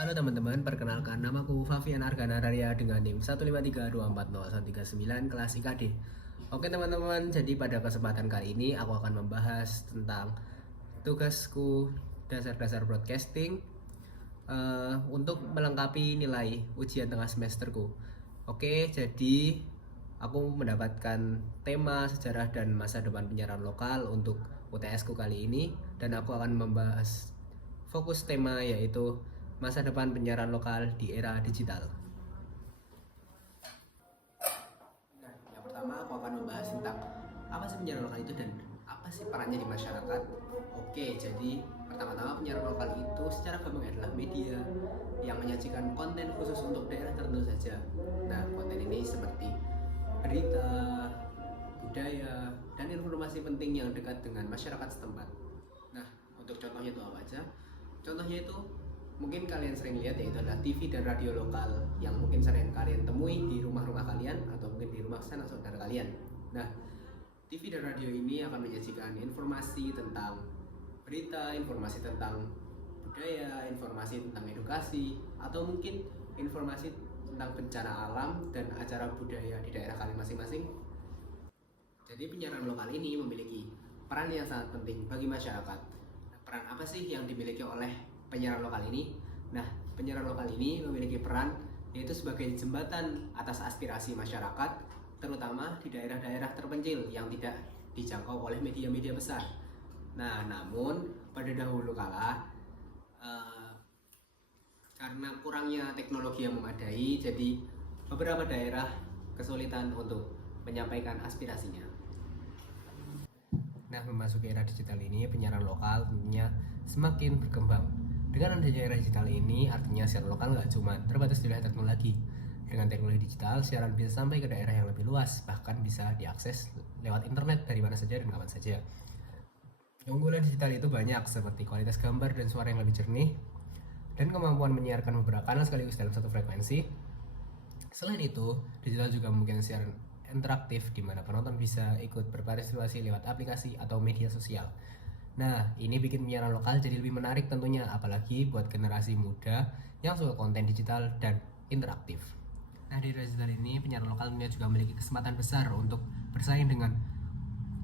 Halo teman-teman, perkenalkan namaku Favian Arganararia dengan NIM 153240139 kelas IKD. Oke teman-teman, jadi pada kesempatan kali ini aku akan membahas tentang tugasku dasar-dasar broadcasting untuk melengkapi nilai ujian tengah semesterku. Oke, jadi aku mendapatkan tema sejarah dan masa depan penyiaran lokal untuk UTS ku kali ini, dan aku akan membahas fokus tema yaitu masa depan penyiaran lokal di era digital. Nah, yang pertama aku akan membahas tentang apa sih penyiaran lokal itu dan apa sih perannya di masyarakat. Oke, jadi pertama-tama penyiaran lokal itu secara gampang adalah media yang menyajikan konten khusus untuk daerah tertentu saja. Nah, konten ini seperti berita, budaya, dan informasi penting yang dekat dengan masyarakat setempat. Nah, untuk contohnya itu apa aja? Contohnya itu mungkin kalian sering lihat, yaitu adalah TV dan radio lokal yang mungkin sering kalian temui di rumah-rumah kalian atau mungkin di rumah sanak saudara kalian. Nah, TV dan radio ini akan menyajikan informasi tentang berita, informasi tentang budaya, informasi tentang edukasi, atau mungkin informasi tentang bencana alam dan acara budaya di daerah kalian masing-masing. Jadi penyiaran lokal ini memiliki peran yang sangat penting bagi masyarakat. Peran apa sih yang dimiliki oleh penyiaran lokal ini? Nah, penyiaran lokal ini memiliki peran yaitu sebagai jembatan atas aspirasi masyarakat, terutama di daerah-daerah terpencil yang tidak dijangkau oleh media-media besar. Nah, namun pada dahulu kala karena kurangnya teknologi yang memadai, jadi beberapa daerah kesulitan untuk menyampaikan aspirasinya. Nah, memasuki era digital ini, penyiaran lokal tentunya semakin berkembang. Dengan adanya era digital ini, artinya siaran lokal nggak cuma terbatas di daerah tertentu lagi. Dengan teknologi digital, siaran bisa sampai ke daerah yang lebih luas, bahkan bisa diakses lewat internet dari mana saja dan kapan saja. Keunggulan digital itu banyak, seperti kualitas gambar dan suara yang lebih jernih, dan kemampuan menyiarkan beberapa kanal sekaligus dalam satu frekuensi. Selain itu, digital juga memungkinkan siaran interaktif di mana penonton bisa ikut berpartisipasi lewat aplikasi atau media sosial. Nah, ini bikin penyiaran lokal jadi lebih menarik tentunya, apalagi buat generasi muda yang suka konten digital dan interaktif. Nah, di era digital ini, penyiaran lokal tentunya juga memiliki kesempatan besar untuk bersaing dengan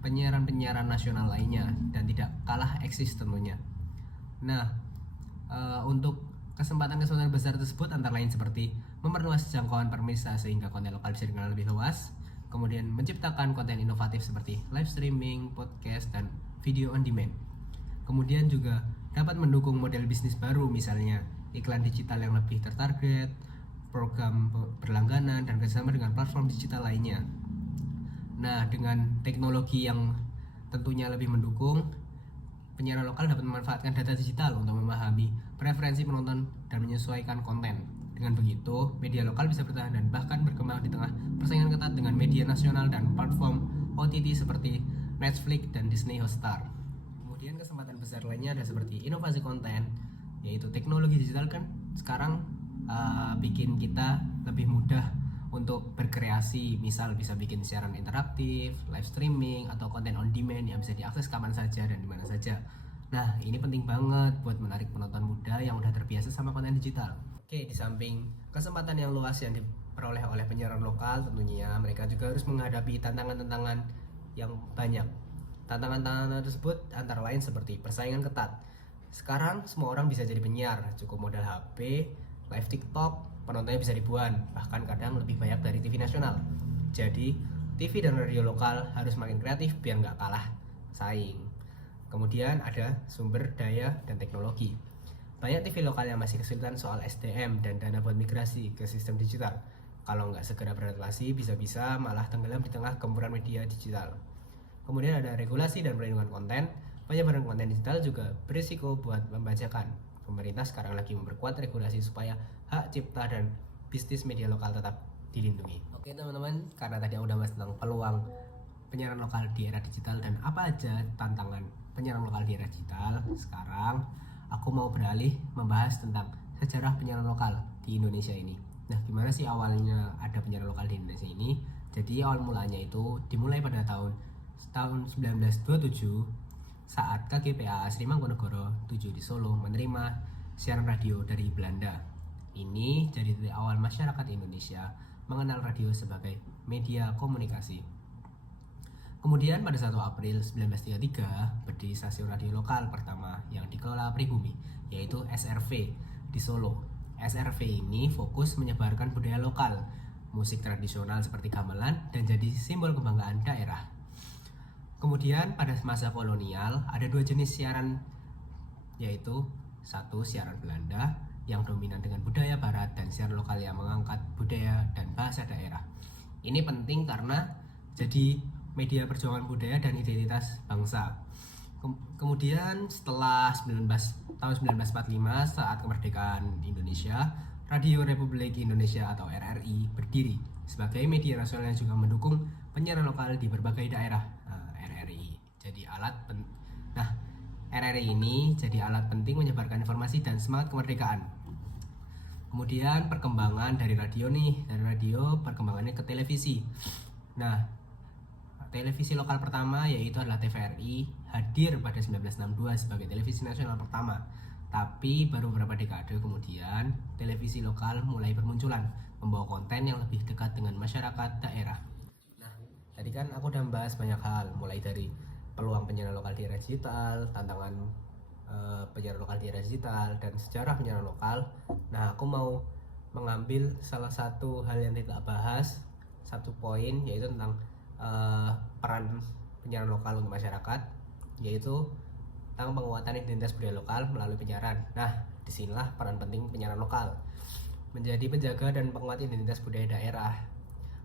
penyiaran-penyiaran nasional lainnya dan tidak kalah eksis tentunya. Nah, untuk kesempatan-kesempatan besar tersebut antara lain seperti memperluas jangkauan pemirsa sehingga konten lokal bisa dikenal lebih luas, kemudian menciptakan konten inovatif seperti live streaming, podcast, dan video on demand. Kemudian juga dapat mendukung model bisnis baru, misalnya iklan digital yang lebih tertarget, program berlangganan, dan kerjasama dengan platform digital lainnya. Nah, dengan teknologi yang tentunya lebih mendukung, penyiaran lokal dapat memanfaatkan data digital untuk memahami preferensi penonton dan menyesuaikan konten. Dengan begitu, media lokal bisa bertahan dan bahkan berkembang di tengah persaingan ketat dengan media nasional dan platform OTT seperti Netflix dan Disney Hotstar. Kemudian kesempatan besar lainnya ada seperti inovasi konten, yaitu teknologi digital kan sekarang bikin kita lebih mudah untuk berkreasi, misal bisa bikin siaran interaktif, live streaming, atau konten on demand yang bisa diakses kapan saja dan dimana saja. Nah, ini penting banget buat menarik penonton muda yang udah terbiasa sama konten digital. Oke, di samping kesempatan yang luas yang diperoleh oleh penyiaran lokal, tentunya mereka juga harus menghadapi tantangan-tantangan yang banyak. Tantangan-tantangan tersebut antara lain seperti persaingan ketat. Sekarang semua orang bisa jadi penyiar, cukup modal HP, live TikTok, penontonnya bisa ribuan, bahkan kadang lebih banyak dari TV nasional. Jadi, TV dan radio lokal harus makin kreatif biar nggak kalah saing. Kemudian ada sumber daya dan teknologi. Banyak TV lokal yang masih kesulitan soal SDM dan dana buat migrasi ke sistem digital. Kalau nggak segera beradaptasi, bisa-bisa malah tenggelam di tengah gempuran media digital. Kemudian ada regulasi dan perlindungan konten. Penyebaran konten digital juga berisiko buat membajakan. Pemerintah sekarang lagi memperkuat regulasi supaya hak cipta dan bisnis media lokal tetap dilindungi. Oke teman-teman, karena tadi aku udah bahas tentang peluang penyiaran lokal di era digital dan apa aja tantangan penyiaran lokal di era digital, sekarang aku mau beralih membahas tentang sejarah penyiaran lokal di Indonesia ini. Nah, gimana sih awalnya ada penyiaran lokal di Indonesia ini? Jadi awal mulanya itu dimulai pada tahun 1927 saat KGPA Sri Mangkunegoro 7 di Solo menerima siaran radio dari Belanda. Ini jadi titik awal masyarakat Indonesia mengenal radio sebagai media komunikasi. Kemudian pada 1 April 1933 berdiri stasiun radio lokal pertama yang dikelola pribumi, yaitu SRV di Solo. SRV ini fokus menyebarkan budaya lokal, musik tradisional seperti gamelan, dan jadi simbol kebanggaan daerah. Kemudian pada masa kolonial ada 2 jenis siaran, yaitu satu siaran Belanda yang dominan dengan budaya barat dan siaran lokal yang mengangkat budaya dan bahasa daerah. Ini penting karena jadi media perjuangan budaya dan identitas bangsa. Kemudian setelah tahun 1945 saat kemerdekaan Indonesia, Radio Republik Indonesia atau RRI berdiri sebagai media nasional yang juga mendukung penyiaran lokal di berbagai daerah. RRI ini jadi alat penting menyebarkan informasi dan semangat kemerdekaan. Kemudian perkembangan dari radio perkembangannya ke televisi. Nah, televisi lokal pertama yaitu adalah TVRI hadir pada 1962 sebagai televisi nasional pertama. Tapi baru beberapa dekade kemudian televisi lokal mulai bermunculan, membawa konten yang lebih dekat dengan masyarakat daerah. Nah, tadi kan aku udah membahas banyak hal, mulai dari peluang penyiaran lokal di era digital, tantangan penyiaran lokal di era digital, dan sejarah penyiaran lokal. Nah, aku mau mengambil salah satu hal yang tidak bahas, satu poin, yaitu tentang peran penyiaran lokal untuk masyarakat, yaitu tentang penguatan identitas budaya lokal melalui penyiaran. Nah, disinilah peran penting penyiaran lokal menjadi penjaga dan penguat identitas budaya daerah.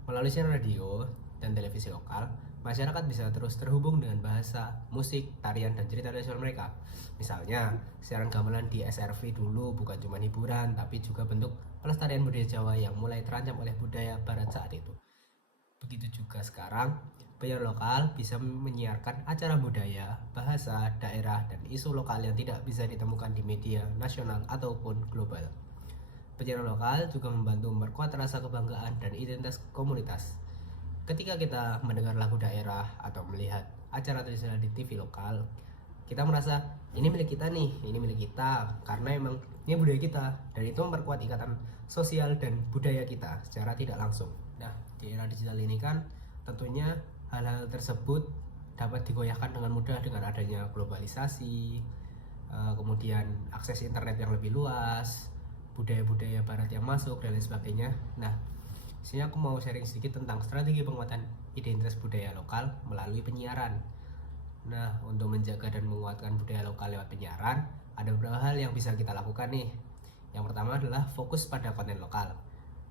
Melalui siaran radio dan televisi lokal, masyarakat bisa terus terhubung dengan bahasa, musik, tarian, dan cerita tradisional mereka. Misalnya, siaran gamelan di SRV dulu bukan cuma hiburan, tapi juga bentuk pelestarian budaya Jawa yang mulai terancam oleh budaya barat saat itu. Begitu juga sekarang, penyiar lokal bisa menyiarkan acara budaya, bahasa, daerah, dan isu lokal yang tidak bisa ditemukan di media nasional ataupun global. Penyiaran lokal juga membantu memperkuat rasa kebanggaan dan identitas komunitas. Ketika kita mendengar lagu daerah atau melihat acara tradisional di TV lokal, kita merasa ini milik kita nih, ini milik kita karena emang ini budaya kita, dan itu memperkuat ikatan sosial dan budaya kita secara tidak langsung. Nah, di era digital ini kan tentunya hal-hal tersebut dapat digoyahkan dengan mudah dengan adanya globalisasi, kemudian akses internet yang lebih luas, budaya-budaya barat yang masuk, dan lain sebagainya. Nah, sini aku mau sharing sedikit tentang strategi penguatan identitas budaya lokal melalui penyiaran. Nah, untuk menjaga dan menguatkan budaya lokal lewat penyiaran, ada beberapa hal yang bisa kita lakukan nih. Yang pertama adalah fokus pada konten lokal.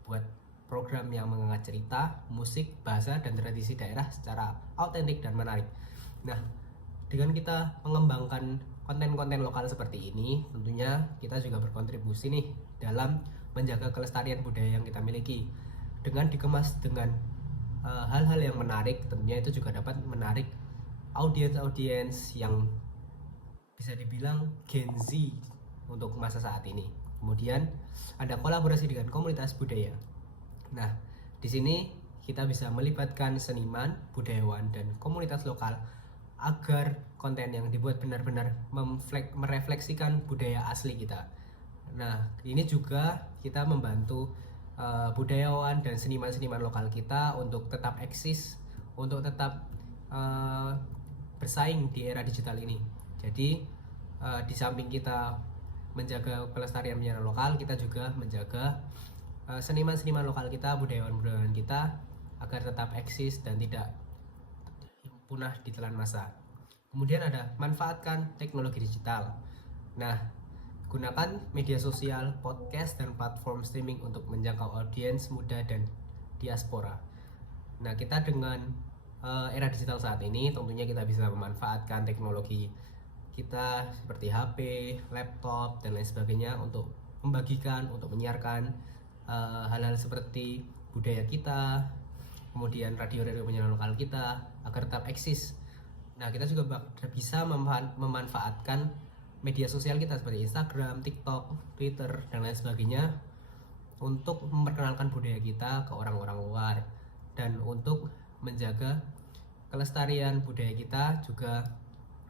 Buat program yang mengangkat cerita, musik, bahasa, dan tradisi daerah secara autentik dan menarik. Nah, dengan kita mengembangkan konten-konten lokal seperti ini, tentunya kita juga berkontribusi nih dalam menjaga kelestarian budaya yang kita miliki. Dengan dikemas dengan hal-hal yang menarik, tentunya itu juga dapat menarik audiens yang bisa dibilang Gen Z untuk masa saat ini. Kemudian ada kolaborasi dengan komunitas budaya. Nah, di sini kita bisa melibatkan seniman, budayawan, dan komunitas lokal agar konten yang dibuat benar-benar merefleksikan budaya asli kita. Nah, ini juga kita membantu budayawan dan seniman-seniman lokal kita untuk tetap eksis, untuk tetap bersaing di era digital ini. Jadi di samping kita menjaga kelestarian penyiaran lokal, kita juga menjaga seniman-seniman lokal kita, budayawan-budayawan kita agar tetap eksis dan tidak punah ditelan masa. Kemudian ada manfaatkan teknologi digital. Nah, gunakan media sosial, podcast, dan platform streaming untuk menjangkau audiens muda dan diaspora. Nah, kita dengan era digital saat ini tentunya kita bisa memanfaatkan teknologi kita seperti HP, laptop, dan lain sebagainya untuk membagikan, untuk menyiarkan hal-hal seperti budaya kita, kemudian radio-radio penyiaran lokal kita agar tetap eksis. Nah, kita juga bisa memanfaatkan media sosial kita seperti Instagram, TikTok, Twitter, dan lain sebagainya untuk memperkenalkan budaya kita ke orang-orang luar dan untuk menjaga kelestarian budaya kita, juga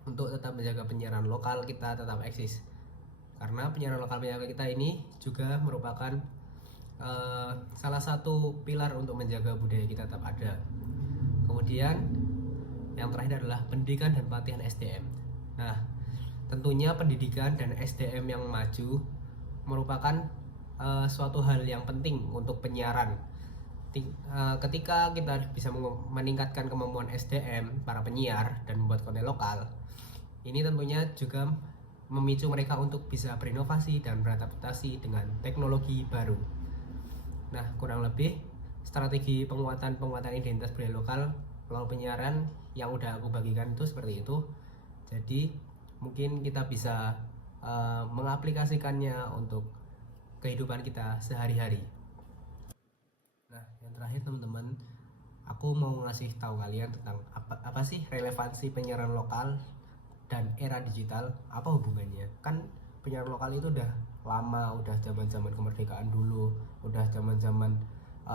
untuk tetap menjaga penyiaran lokal kita tetap eksis. karena penyiaran lokal kita ini juga merupakan salah satu pilar untuk menjaga budaya kita tetap ada. Kemudian yang terakhir adalah pendidikan dan pelatihan SDM. Nah, tentunya pendidikan dan SDM yang maju merupakan suatu hal yang penting untuk penyiaran. Ketika kita bisa meningkatkan kemampuan SDM para penyiar dan membuat konten lokal, ini tentunya juga memicu mereka untuk bisa berinovasi dan beradaptasi dengan teknologi baru. Nah, kurang lebih strategi penguatan identitas budaya lokal melalui penyiaran yang udah aku bagikan itu seperti itu. Jadi mungkin kita bisa mengaplikasikannya untuk kehidupan kita sehari-hari. Nah, yang terakhir teman-teman, aku mau ngasih tahu kalian tentang apa sih relevansi penyiaran lokal dan era digital. Apa hubungannya? Kan penyiaran lokal itu udah lama, udah zaman-zaman kemerdekaan dulu, udah zaman-zaman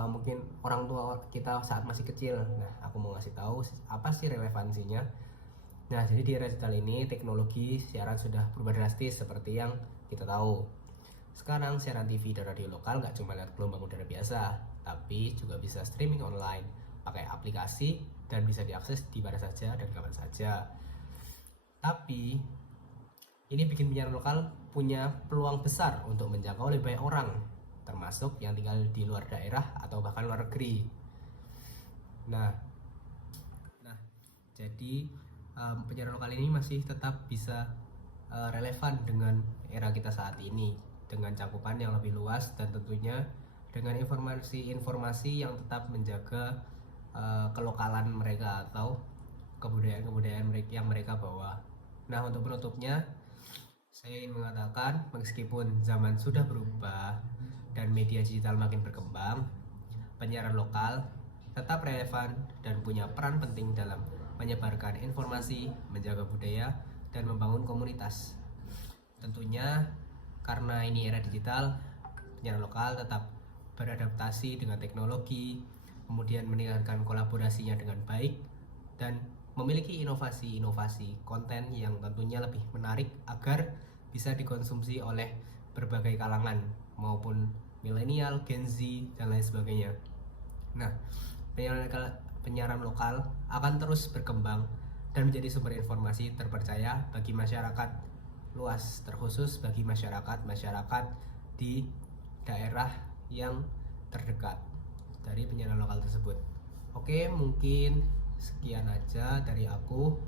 mungkin orang tua kita saat masih kecil. Nah, aku mau ngasih tahu apa sih relevansinya. Nah, jadi di era digital ini teknologi siaran sudah berubah drastis seperti yang kita tahu. Sekarang siaran TV dan radio lokal nggak cuma lewat gelombang udara biasa, tapi juga bisa streaming online, pakai aplikasi, dan bisa diakses di mana saja dan kapan saja. Tapi ini bikin penyiaran lokal punya peluang besar untuk menjangkau lebih banyak orang, termasuk yang tinggal di luar daerah atau bahkan luar negeri. Nah, jadi penyiaran lokal ini masih tetap bisa relevan dengan era kita saat ini, dengan cakupan yang lebih luas dan tentunya dengan informasi-informasi yang tetap menjaga kelokalan mereka atau kebudayaan yang mereka bawa. Nah, untuk penutupnya saya ingin mengatakan, meskipun zaman sudah berubah dan media digital makin berkembang, penyiaran lokal tetap relevan dan punya peran penting dalam menyebarkan informasi, menjaga budaya, dan membangun komunitas. Tentunya karena ini era digital, penyiaran lokal tetap beradaptasi dengan teknologi, kemudian meningkatkan kolaborasinya dengan baik, dan memiliki inovasi-inovasi konten yang tentunya lebih menarik agar bisa dikonsumsi oleh berbagai kalangan maupun milenial, Gen Z, dan lain sebagainya. Nah, penyiaran lokal akan terus berkembang dan menjadi sumber informasi terpercaya bagi masyarakat luas, terkhusus bagi masyarakat di daerah yang terdekat dari penyiaran lokal tersebut. Oke, mungkin sekian aja dari aku.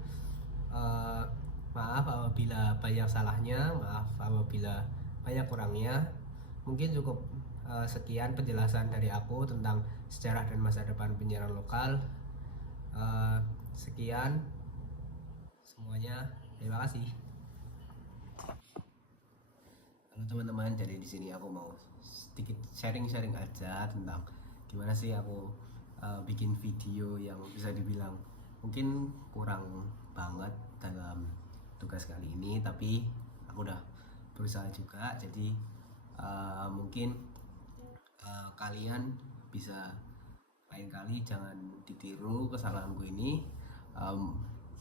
Maaf apabila banyak salahnya, maaf apabila banyak kurangnya. Mungkin cukup sekian penjelasan dari aku tentang sejarah dan masa depan penyiaran lokal. Sekian semuanya, terima kasih. Halo teman-teman, jadi di sini aku mau sedikit sharing-sharing aja tentang gimana sih aku bikin video yang bisa dibilang mungkin kurang banget dalam tugas kali ini, tapi aku udah berusaha juga. Jadi mungkin kalian bisa lain kali jangan ditiru kesalahanku ini.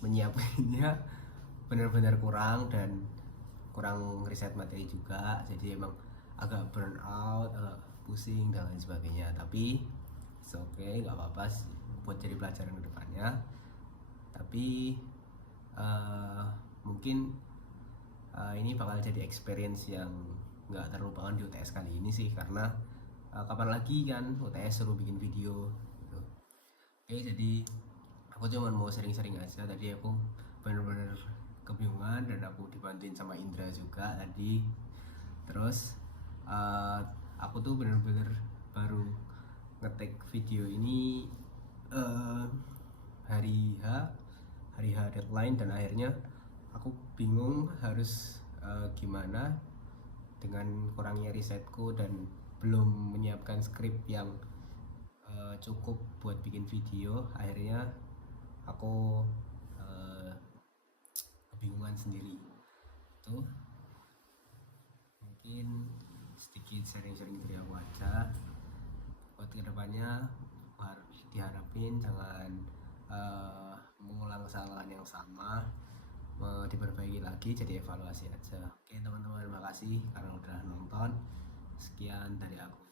Menyiapkannya benar-benar kurang dan kurang riset materi juga, jadi emang agak burn out, agak pusing dan lain sebagainya. Tapi oke, nggak apa-apa buat jadi pelajaran kedepannya. Tapi mungkin ini bakal jadi experience yang nggak terlupakan di UTS kali ini sih, karena kapan lagi kan UTS suruh bikin video gitu. Oke, jadi aku cuma mau sering-sering aja. Tadi aku bener-bener kebingungan dan aku dibantuin sama Indra juga tadi. Terus aku tuh bener-bener baru ngetek video ini hari H deadline, dan akhirnya aku bingung harus gimana dengan kurangnya risetku dan belum menyiapkan skrip yang cukup buat bikin video. Akhirnya aku kebingungan sendiri. Tuh mungkin sedikit sharing-sharing dari aku aja. Buat kedepannya diharapin jangan mengulang kesalahan yang sama. diperbaiki lagi, jadi evaluasi aja. Oke teman-teman, terima kasih karena udah nonton. Sekian dari aku.